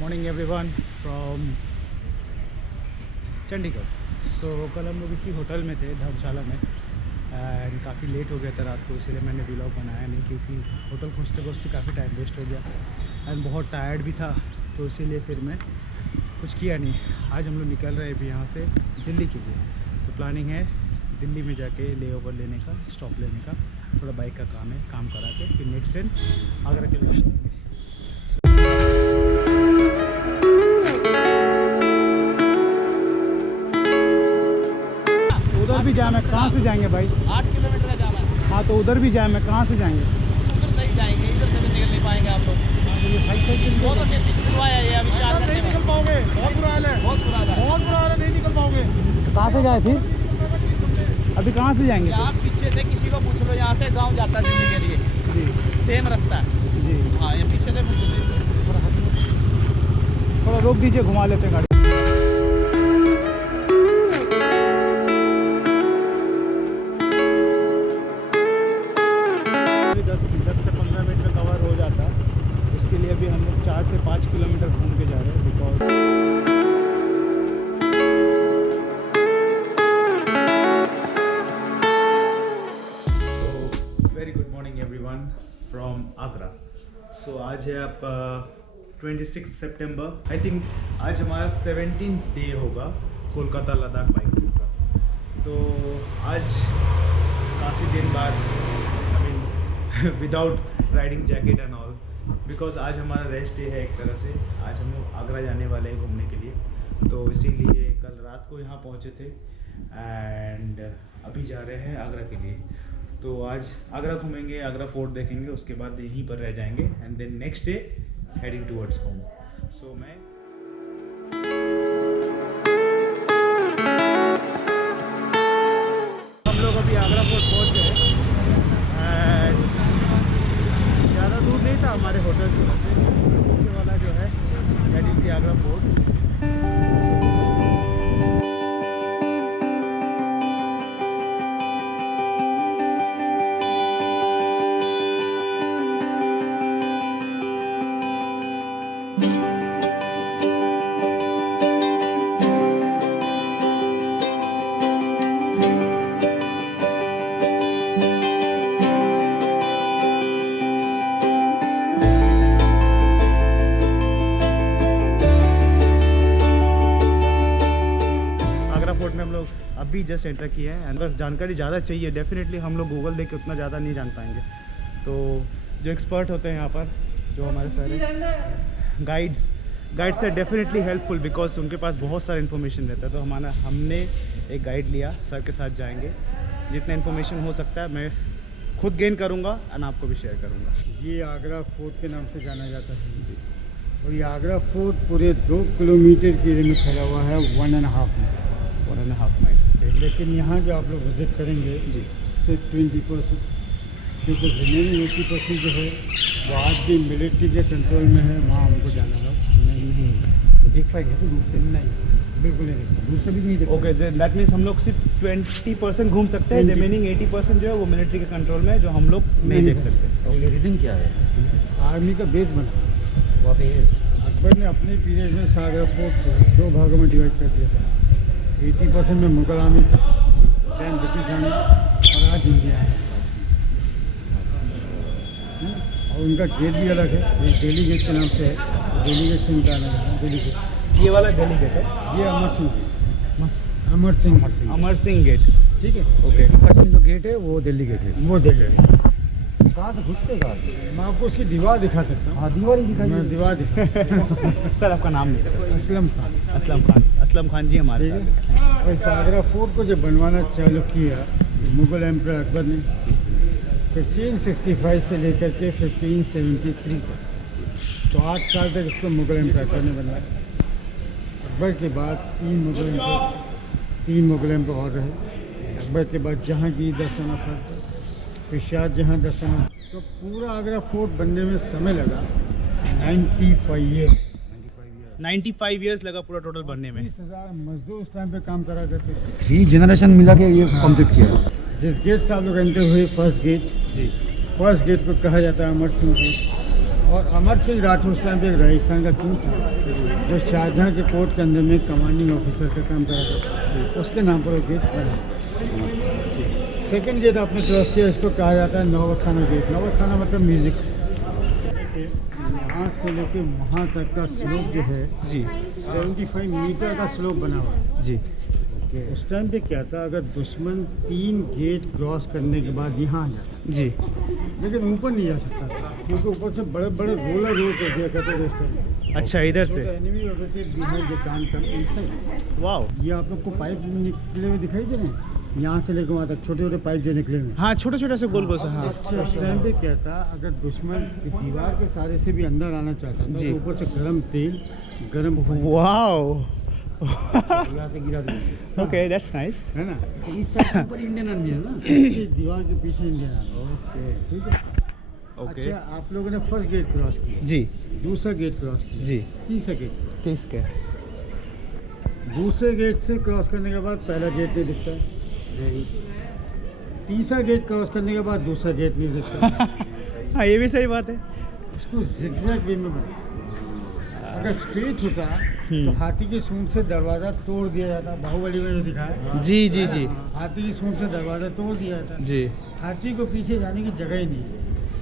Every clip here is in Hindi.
Morning everyone from Chandigarh. So कल हम लोग इसी होटल में थे, धर्मशाला में, एंड काफ़ी लेट हो गया था रात को, इसलिए मैंने व्लॉग बनाया नहीं क्योंकि होटल खोजते खोजते काफ़ी टाइम वेस्ट हो गया एंड बहुत टायर्ड भी था, तो इसीलिए फिर मैं कुछ किया नहीं। आज हम लोग निकल रहे हैं अभी यहाँ से दिल्ली के लिए। तो प्लानिंग है दिल्ली में जाके ले ओवर लेने का, स्टॉप लेने का, थोड़ा बाइक का काम है, काम करा के फिर नेक्स्ट दिन आगरा के लिए जाएंगे। उधर भी जाम है, कहाँ से जाएंगे भाई? 8 किलोमीटर का जाम है। हाँ तो उधर भी जाम है, कहाँ से जाएंगे? उधर नहीं जाएंगे, इधर से तो निकल नहीं पाएंगे आप लोग। बहुत खुलवाया ये अभी 4 घंटे में। निकल पाओगे? बहुत बुरा हाल है, बहुत बुरा हाल है। बहुत बुरा हाल है, नहीं निकल पाओगे। कहाँ से जाए फिर? अभी कहाँ से जाएंगे? आप पीछे से किसी को पूछ लो, यहाँ से गाँव जाता है दिल्ली के लिए, जी सेम रास्ता है। जी, हाँ, ये पीछे से पूछ लो। थोड़ा रोक दीजिए, घुमा लेते हैं गाड़ी। 10 से 15 मिनट में कवर हो जाता। उसके लिए अभी हम लोग 4 से 5 किलोमीटर घूम के जा रहे हैं because very good morning everyone from Agra. So आज है आप 26 सितंबर। आई थिंक आज हमारा 17th डे होगा कोलकाता लद्दाख बाइक ट्रिप का। तो आज काफ़ी दिन बाद without riding jacket and all, because आज हमारा रेस्ट डे है एक तरह से। आज हम लोग आगरा जाने वाले हैं घूमने के लिए, तो इसीलिए कल रात को यहाँ पहुँचे थे एंड अभी जा रहे हैं आगरा के लिए। तो आज आगरा घूमेंगे, आगरा फोर्ट देखेंगे, उसके बाद यहीं पर रह जाएंगे and then next day heading towards home. So मैं हम लोग अभी आगरा फोर्ट पहुँच गए एंड ज़्यादा दूर नहीं था हमारे होटल से, नीचे वाला जो है that is the Agra fort. Fort में हम लोग अभी जस्ट एंटर किए हैं। अगर जानकारी ज़्यादा चाहिए डेफिनेटली हम लोग गूगल देख के उतना ज़्यादा नहीं जान पाएंगे। तो जो एक्सपर्ट होते हैं यहाँ पर, जो हमारे सर गाइड्स है डेफिनेटली हेल्पफुल बिकॉज उनके पास बहुत सारा इन्फॉर्मेशन रहता है। तो हमने एक गाइड लिया, सर के साथ जाएंगे, जितना इन्फॉर्मेशन हो सकता है मैं खुद गेन करूँगा एंड आपको भी शेयर करूँगा। ये आगरा फोर्ट के नाम से जाना जाता है जी। और ये आगरा फोर्ट पूरे 2 किलोमीटर के एरिया में फैला हुआ है, 1.5 माइल्स। लेकिन यहाँ जो आप लोग विज़िट करेंगे जी तो 20%, क्योंकि रिमेनिंग 80% जो है वो आज भी मिलिट्री के कंट्रोल में है, वहाँ हमको जाना है। नहीं तो देख पाएंगे तो दूर से नहीं, बिल्कुल नहीं देखा, दूर से भी नहीं देखा। ओके, दैट मीन्स हम लोग सिर्फ 20% घूम सकते हैं, रिमेनिंग 80% जो है वो मिलिट्री के कंट्रोल में है, जो हम लोग नहीं देख सकते। और रीज़न क्या है? आर्मी का बेस बना वहाँ पे। अकबर ने अपने पीरियड में आगरा फोर्ट को 2 भागों में डिवाइड कर दिया था। 80% में मुगल आर्मी था, 10 ब्रिटिश आर्मी, और आज इंडिया है। और उनका गेट भी अलग है, ये दिल्ली गेट के नाम से है, दिल्ली गेट से निकाला गया है, दिल्ली गेट। ये वाला दिल्ली गेट है, ये अमर सिंह गेट, ठीक है। ओके, अमर सिंह जो गेट है वो दिल्ली गेट है, वो दिल्ली गेट। कहाँ से घुसते कहाँ से? मैं आपको उसकी दीवार दिखा सकता हूँ। हाँ, दीवार ही दिखाई, मैं दीवार दिखा। सर आपका नाम नहीं? असलम खान। असलम खान जी हमारे साथ हैं। और इस आगरा फोर्ट को जब बनवाना चालू किया मुगल एम्पर अकबर ने 1565 से लेकर के 1573 तक, तो 8 साल तक इसको मुगल एम्पर अकबर ने बनाया। अकबर के बाद 3 मुगल एम्पर और रहे। अकबर के बाद जहांगीर 10 साल था, फिर शाहजहाँ 10 साल। तो पूरा आगरा फोर्ट बनने में समय लगा 95 ईयर्स। 95 ईयर्स लगा पूरा टोटल बनने में। 30,000 मजदूर उस टाइम पे काम करा करते थे। 3 जनरेशन मिला के ये कंप्लीट किया। जिस गेट से आप लोग एंटर हुए, फर्स्ट गेट को कहा जाता है अमर सिंह गेट, और अमर सिंह राठौर उस टाइम पे एक राजस्थान का किंग था, जो शाहजहाँ के कोर्ट के अंदर में कमांडिंग ऑफिसर का काम करा था, उसके नाम पर वो गेट बना। सेकंड गेट आपने क्रॉस किया, इसको कहा जाता है नौबत खाना गेट। नौबत खाना मतलब म्यूज़िक। यहाँ से लेके वहाँ तक का स्लोप जो है जी 75 मीटर का स्लोप बना हुआ है। जी उस टाइम पे क्या था, अगर दुश्मन 3 गेट क्रॉस करने के बाद यहाँ आ जाता, जी लेकिन ऊपर नहीं जा सकता था, क्योंकि ऊपर से बड़े बड़े रोलर रोड कर दिया करते थे उस टाइम। अच्छा, इधर से। एनिमी होते थे बिहाइंड द कान कम इनसाइड। वाओ। ये आप लोग को पाइप निकले हुए दिखाई दे रहे हैं, यहाँ से लेकर वहाँ तक छोटे छोटे पाइप जो निकले हुए हैं। हाँ, छोटे छोटे से गोल गोल से। हाँ अच्छा, उस टाइम पे क्या था, अगर दुश्मन दीवार के सहारे से भी अंदर आना चाहता था जी। तो ऊपर से गर्म तेल, गर्म पानी वाओ। यहाँ से गिरा दिया, ओके, दैट्स नाइस। है ना। तो इस साइड के ऊपर इंडियन आर्मी है ना, पीछे दीवार के पीछे इंडियन आर्मी। ओके ठीक है। ओके। अच्छा, आप लोगों ने फर्स्ट गेट क्रॉस किया, जी दूसरा गेट क्रॉस किया, जी। तीसरा गेट। किस के? दूसरे गेट से क्रॉस करने के बाद पहला गेट नहीं दिखता, तीसरा गेट क्रॉस करने के बाद दूसरा गेट नहीं दिखता। हाँ, ये भी सही बात है। इसको जिगजैग वे में बना। अगर स्ट्रेट होता तो हाथी की सूंड से दरवाज़ा तोड़ दिया जाता। बाहुबली में जो दिखाया, जी जी जी हाथी की सूंड से दरवाज़ा तोड़ दिया जाता। जी। हाथी को पीछे जाने की जगह ही नहीं है,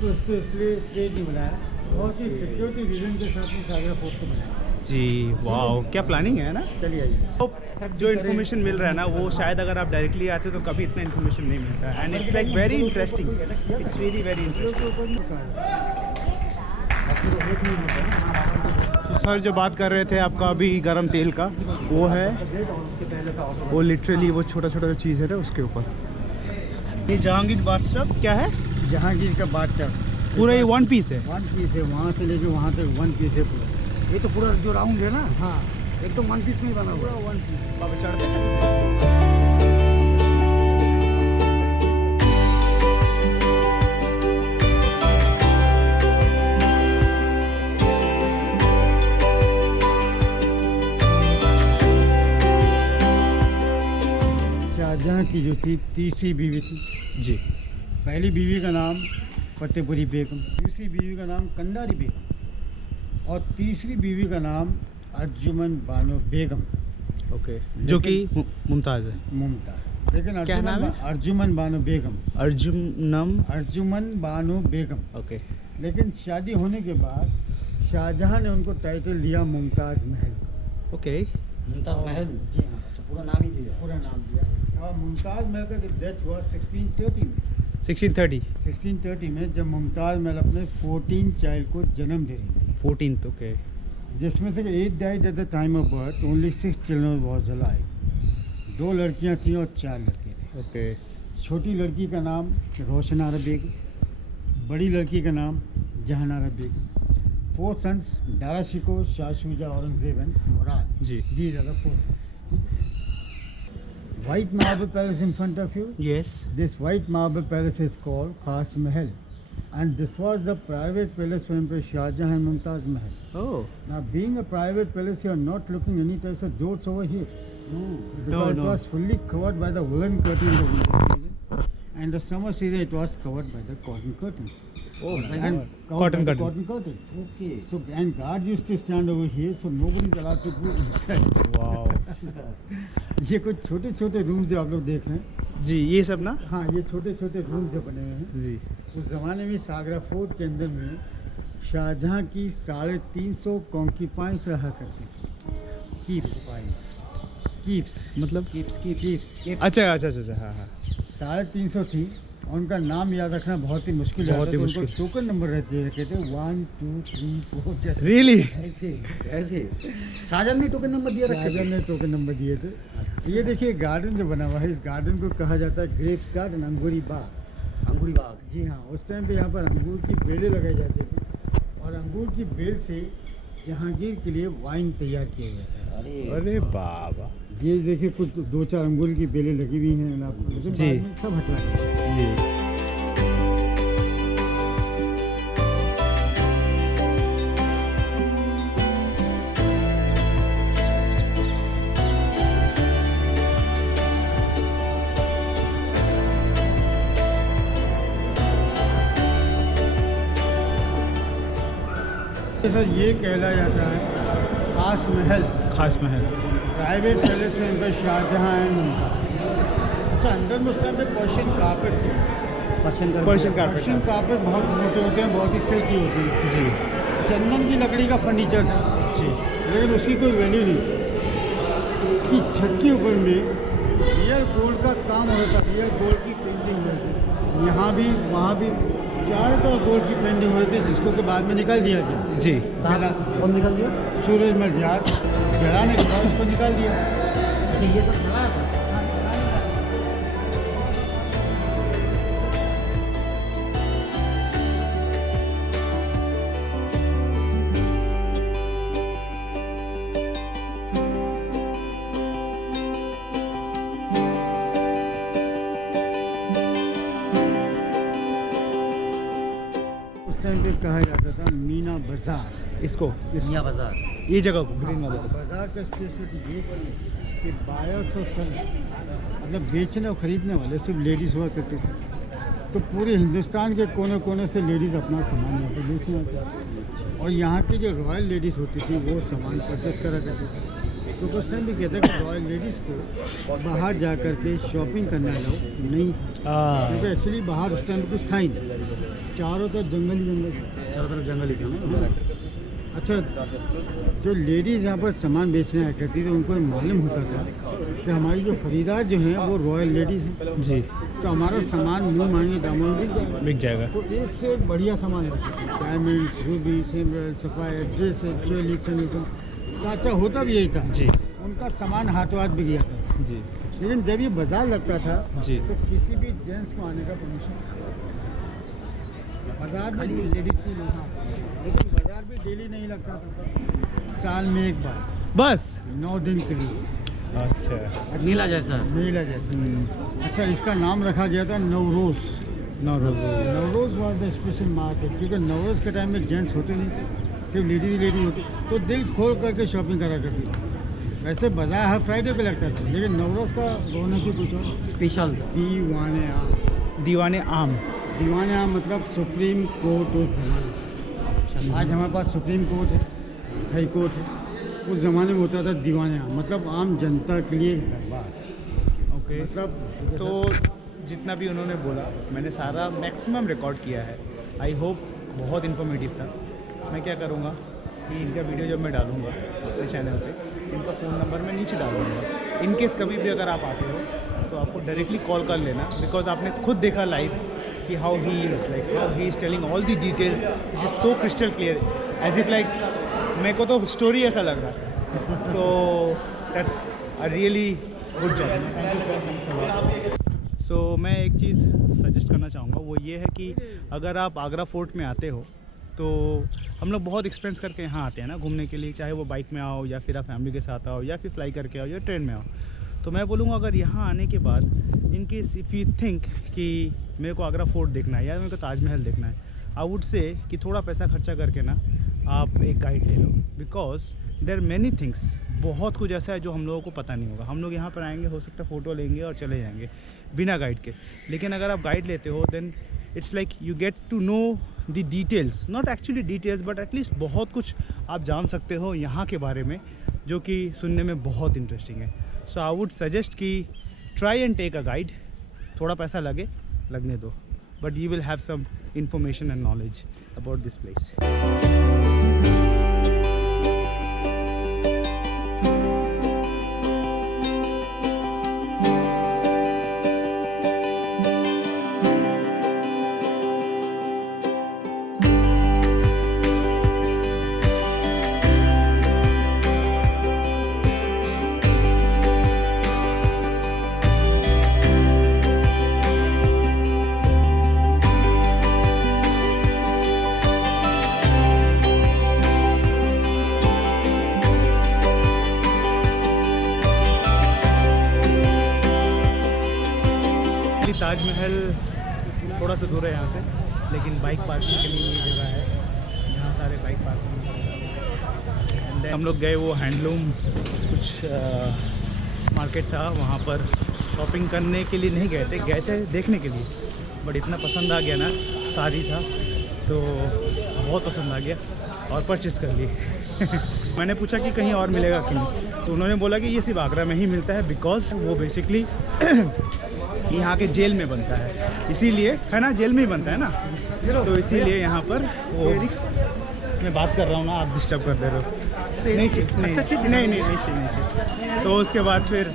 तो इसको इसलिए स्ट्रेट नहीं बनाया। बहुत ही सिक्योरिटी रीजन के साथ में सागरा फोर्ट को बनाया। जी वाओ, क्या प्लानिंग है ना। चलिए आइए। तो जो इन्फॉर्मेशन मिल रहा है ना, वो शायद अगर आप डायरेक्टली आते तो कभी इतना इन्फॉर्मेशन नहीं मिलता। And it's like very interesting, it's very very interesting. तो सर जो बात कर रहे थे आपका अभी गरम तेल का, वो है, वो लिटरली वो छोटा छोटा जो चीज़ है ना उसके ऊपर। ये जहांगीर बादशाह क्या है? जहांगीर का बादशाह पूरा ये वन पीस है। वन पीस है, वहाँ से लेके वहाँ तक वन पीस है पूरा। ये तो पूरा जो राउंड है ना, हाँ, एकदम वन पीस में ही बना हुआ है। One piece. शाहजहाँ की जो थी तीसरी बीवी थी। जी। पहली बीवी का नाम फतेहपुरी बेगम, दूसरी बीवी का नाम कंदारी बेगम और तीसरी बीवी का नाम अर्जुमन बानो बेगम। ओके, जो कि मुमताज़ है। मुमताज़। लेकिन क्या नाम है? अर्जुमन बानो बेगम। अर्जुमन बानो बेगम। ओके। लेकिन शादी होने के बाद शाहजहाँ ने उनको टाइटल दिया मुमताज़ महल। ओके। मुमताज़ महल। जी हाँ, अच्छा, पूरा नाम ही दिया। पूरा नाम दिया। और मुमताज़ महल का डेथ हुआ 1630 में। 1630 में जब मुमताज़ महल अपने 14 चाइल्ड को जन्म दे रही थी। 14th। ओके। जिसमें से 8 died at the time of birth, only 6 children was alive. 2 लड़कियां थीं और 4 लड़के थे। ओके। छोटी लड़की का नाम रोशनारा बेगम, बड़ी लड़की का नाम जहानारा बेगम। 4 sons Dara Shikoh, Shah Shuja, Aurangzeb and Murad. जी। These are the 4 sons. White marble palace in front of you. Yes. This white marble palace is called Khas Mahal, and this was the private palace for Emperor Shah Jahan and Mumtaz Mahal. Oh. Now, being a private palace, you are not looking any types of doors over here. Because it was fully covered by the woolen curtains of the season, and the summer season it was covered by the cotton curtains. Oh my And God. covered by the Cotton cotton curtains. Okay. So, and guards used to stand over here, so nobody is allowed to go inside. Wow. ये कुछ छोटे छोटे रूम जो आप लोग देख रहे हैं, जी, ये सब ना। हाँ, ये छोटे छोटे रूम जो बने हुए हैं, जी। उस ज़माने में सागरा फोर्ट के अंदर में शाहजहाँ की 350 कॉन्कीपाइंस रहा करती थी। कीप्स मतलब कीप्स अच्छा अच्छा अच्छा अच्छा, हाँ हाँ। 350 थी। उनका नाम याद रखना बहुत ही मुश्किल है, बहुत ही तो मुश्किल। उनको टोकन नंबर रहते रखे थे 1 2 3 4 जैसे। रियली? ऐसे शाहजहां ने टोकन नंबर दिया रखे शाहजहाँ ने टोकन नंबर दिए थे। ये देखिए गार्डन जो बना हुआ है, इस गार्डन को कहा जाता है ग्रेप्स गार्डन, अंगूरी बाग। अंगूरी बाग। जी हाँ, उस टाइम पे यहाँ पर अंगूर की बेलें लगाई जाती थी और अंगूर की बेल से जहांगीर के लिए वाइन तैयार किया जाता है। अरे बाबा। ये देखिए कुछ 2-4 अंगूर की बेलें लगी हुई हैं आपको, जो जी। बाद में सब हटवा जी। सर ये कहला जाता है खास महल, खास महल। प्राइवेट पैलेस में उनका शाहजहाँ एंड उनका। अच्छा, अंदर में उस टाइम पे पर्शियन कारपेट थे। Persian carpet. पर्शियन कारपेट बहुत मोटे होते हैं, बहुत ही सिल्की होती है। जी चंदन की लकड़ी का फर्नीचर था जी। लेकिन उसकी कोई वैल्यू नहीं। इसकी छत के ऊपर में रियल गोल्ड का काम हो रहा था, रियल गोल्ड की पेंटिंग हो रही थी। यहाँ भी वहाँ भी चारों तरफ गोल्ड की पेंटिंग हो रही थी, जिसको के बाद में निकाल दिया गया। जी। जला कौन निकल दिया? सूरज मरजात जलाने के बाद उसको निकाल दिया। अच्छा, ये सब जलाया था? उस टाइम पे कहा जाता था मीना बाजार। इसको मियाँ बाजार। ये जगह को ग्रीन वाले को। बाजार का स्पेशल ये कि बायर्स और सेलर मतलब बेचने और ख़रीदने वाले सिर्फ लेडीज़ हुआ करते थे। तो पूरे हिंदुस्तान के कोने कोने से लेडीज़ अपना सामान यहाँ पे बेचने आते थे। और यहाँ की जो रॉयल लेडीज़ होती थी वो सामान परचेस करा करती थी। तो उस टाइम भी कहते हैं कि रॉयल लेडीज़ को बाहर जा कर के शॉपिंग करना अलाउ नहीं था, क्योंकि एक्चुअली बाहर उस टाइम कुछ था ही नहीं, चारों तरफ जंगल ही जंगल थे। चारों तरफ जंगल ही था ना। अच्छा, जो लेडीज़ यहाँ पर सामान बेचने आया करती थी उनको मालूम होता था कि हमारी जो खरीदार जो हैं वो रॉयल लेडीज़ हैं, जी। तो हमारा सामान मुँह मांगे दामों में बिक जाएगा। बिक जाएगा। तो एक से एक बढ़िया सामान है, डायमंड्स, रूबी, सिमरल, सफ़ायर, ड्रेसेस, ज्वेलरी, सनीटम। तो अच्छा होता भी यही था जी उनका सामान हाथों हाथ बिक जाता था। जी लेकिन जब ये बाजार लगता था जी। तो किसी भी जेंट्स को आने का परमिशन, बाजार खाली में लेडीज ही लोग। लेकिन बाजार भी डेली नहीं लगता था, साल में एक बार बस। 9 दिन के लिए। अच्छा। नीला जैसा। मेला जैसे। अच्छा, इसका नाम रखा गया था Navroz. Navroz was the special market, क्योंकि नवरोज़ के टाइम में जेंट्स होते नहीं थे, सिर्फ लेडी होती, तो दिल खोल करके शॉपिंग करा करती थी। वैसे बाजार हर फ्राइडे पे लगता था, लेकिन नवरोज़ का रौनक ही कुछ और स्पेशल। दीवाने आम। दीवाने आम। दीवाने आम मतलब सुप्रीम कोर्ट उस ज़माने। आज हमारे पास सुप्रीम कोर्ट है, हाई कोर्ट है, उस ज़माने में होता था दीवाने आम, मतलब आम जनता के लिए दरबार। ओके। मतलब तो जितना भी उन्होंने बोला मैंने सारा मैक्सिमम रिकॉर्ड किया है। आई होप बहुत इन्फॉर्मेटिव था। मैं क्या करूँगा कि इनका वीडियो जब मैं डालूँगा अपने चैनल पे, इनका फ़ोन नंबर मैं नीचे डाल दूँगा। इनकेस कभी भी अगर आप आते हो तो आपको डायरेक्टली कॉल कर लेना, बिकॉज आपने खुद देखा लाइव कि how he is telling all the details which is so crystal clear, as if like मेरे को तो स्टोरी ऐसा लग रहा है। तो that's a really good job. So मैं एक चीज़ सजेस्ट करना चाहूँगा, वो ये है कि अगर आप आगरा फोर्ट में आते हो तो हम लोग बहुत एक्सपेंस करके यहाँ आते हैं ना घूमने के लिए, चाहे वो बाइक में आओ या फिर आप फैमिली के साथ आओ या फिर फ्लाई करके आओ या ट्रेन में आओ। तो मैं बोलूँगा अगर यहाँ आने के बाद in case if you think कि मेरे को आगरा फोर्ट देखना है या मेरे को ताजमहल देखना है, आई वुड से कि थोड़ा पैसा खर्चा करके ना आप एक गाइड ले लो, बिकॉज देयर मैनी थिंग्स, बहुत कुछ ऐसा है जो हम लोगों को पता नहीं होगा। हम लोग यहाँ पर आएंगे, हो सकता है फ़ोटो लेंगे और चले जाएंगे बिना गाइड के, लेकिन अगर आप गाइड लेते हो then it's like you get to know the details, not actually details but at least बहुत कुछ आप जान सकते हो यहाँ के बारे में, जो कि सुनने में बहुत इंटरेस्टिंग है। सो आई वुड सजेस्ट कि try and take a guide. थोड़ा पैसा लगने दो, but you will have some information and knowledge about this place. Taj Mahal थोड़ा सा दूर है यहाँ से, लेकिन बाइक पार्किंग के लिए ये जगह है, यहाँ सारे बाइक पार्किंग। हम लोग गए वो हैंडलूम कुछ मार्केट था, वहाँ पर शॉपिंग करने के लिए नहीं गए थे देखने के लिए, बट इतना पसंद आ गया ना, साड़ी था तो बहुत पसंद आ गया और परचेस कर ली। मैंने पूछा कि कहीं और मिलेगा कि नहीं, तो उन्होंने बोला कि ये सिर्फ आगरा में ही मिलता है, बिकॉज वो बेसिकली यहाँ के जेल में बनता है, इसीलिए है ना, जेल में ही बनता है ना, तो इसीलिए यहाँ पर वो। मैं बात कर रहा हूँ ना, आप डिस्टर्ब कर दे रहे हो। नहीं चाहिए। तो उसके बाद फिर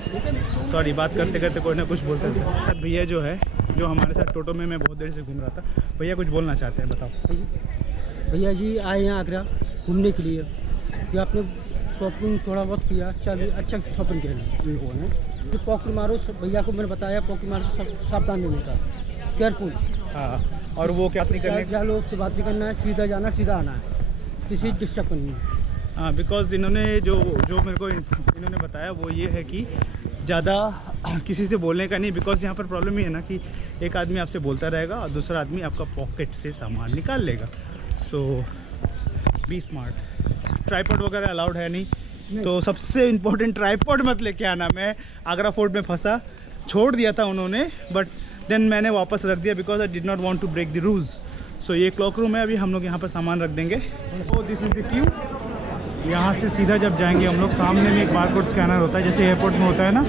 सॉरी, बात करते करते कोई ना कुछ बोलते थे। भैया जो है, जो हमारे साथ टोटो में मैं बहुत देर से घूम रहा था, भैया कुछ बोलना चाहते हैं, बताओ। भैया जी आए हैं आगरा घूमने के लिए, कि आपने शॉपिंग थोड़ा बहुत किया, अच्छा शॉपिंग किया लोगों ने। जो पॉकेट मारो, भैया को मैंने बताया पॉकेट मारो सावधान रहने का, केयरफुल। हाँ, और वो क्या नहीं करने क्या लोग से बात नहीं करना है, सीधा जाना सीधा आना है, किसी डिस्टर्ब करनी है। हाँ, बिकॉज इन्होंने जो मेरे को इन्होंने बताया वो ये है कि ज़्यादा किसी से बोलने का नहीं, बिकॉज यहाँ पर प्रॉब्लम ये है ना कि एक आदमी आपसे बोलता रहेगा और दूसरा आदमी आपका पॉकेट से सामान निकाल लेगा। सो बी स्मार्ट। ट्राईपॉड वगैरह अलाउड है नहीं, तो सबसे इम्पोर्टेंट ट्राईपॉड मत लेके आना। मैं आगरा फोर्ट में फंसा, छोड़ दिया था उन्होंने, बट देन मैंने वापस रख दिया because I did not want to break the rules. So ये क्लॉक रूम है, अभी हम लोग यहाँ पर सामान रख देंगे। तो दिस इज़ द क्यू। यहाँ से सीधा जब जाएंगे हम लोग, सामने में एक बारकोड स्कैनर होता है, जैसे एयरपोर्ट में होता है ना,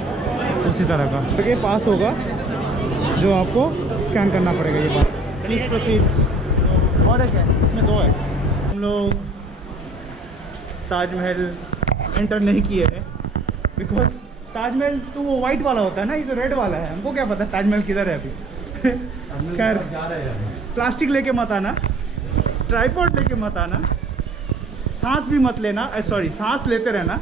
उसी तरह का आगे पास होगा जो आपको स्कैन करना पड़ेगा। ये बात प्लीज़ प्रोसीड। और एक है, इसमें 2 है। हम लोग ताजमहल एंटर नहीं किए हैं, बिकॉज ताजमहल तो वो वाइट वाला होता है ना, ये तो रेड वाला है। हमको क्या पता ताजमहल किधर है अभी। खैर, प्लास्टिक लेके मत आना, ट्राईपॉड लेके मत आना, सांस भी मत लेना, सॉरी सांस लेते रहना।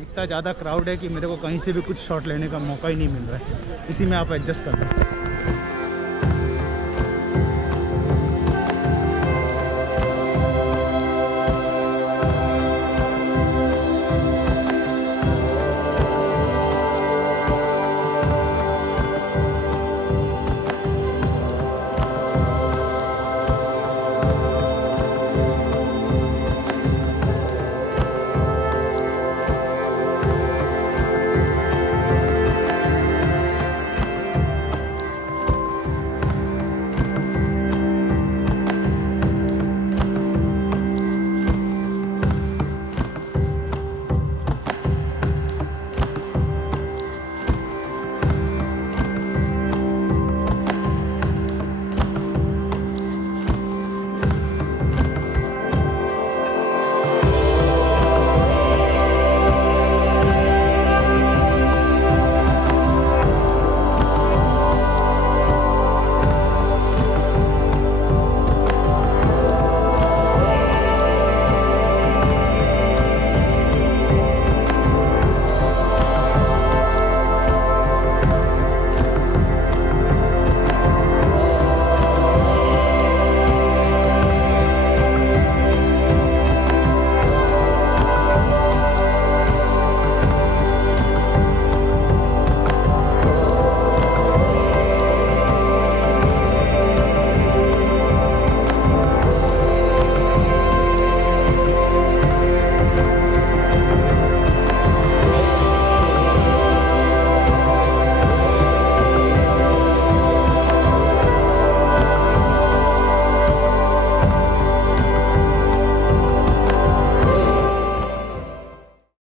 इतना ज़्यादा क्राउड है कि मेरे को कहीं से भी कुछ शॉट लेने का मौका ही नहीं मिल रहा है, इसी में आप एडजस्ट कर लो।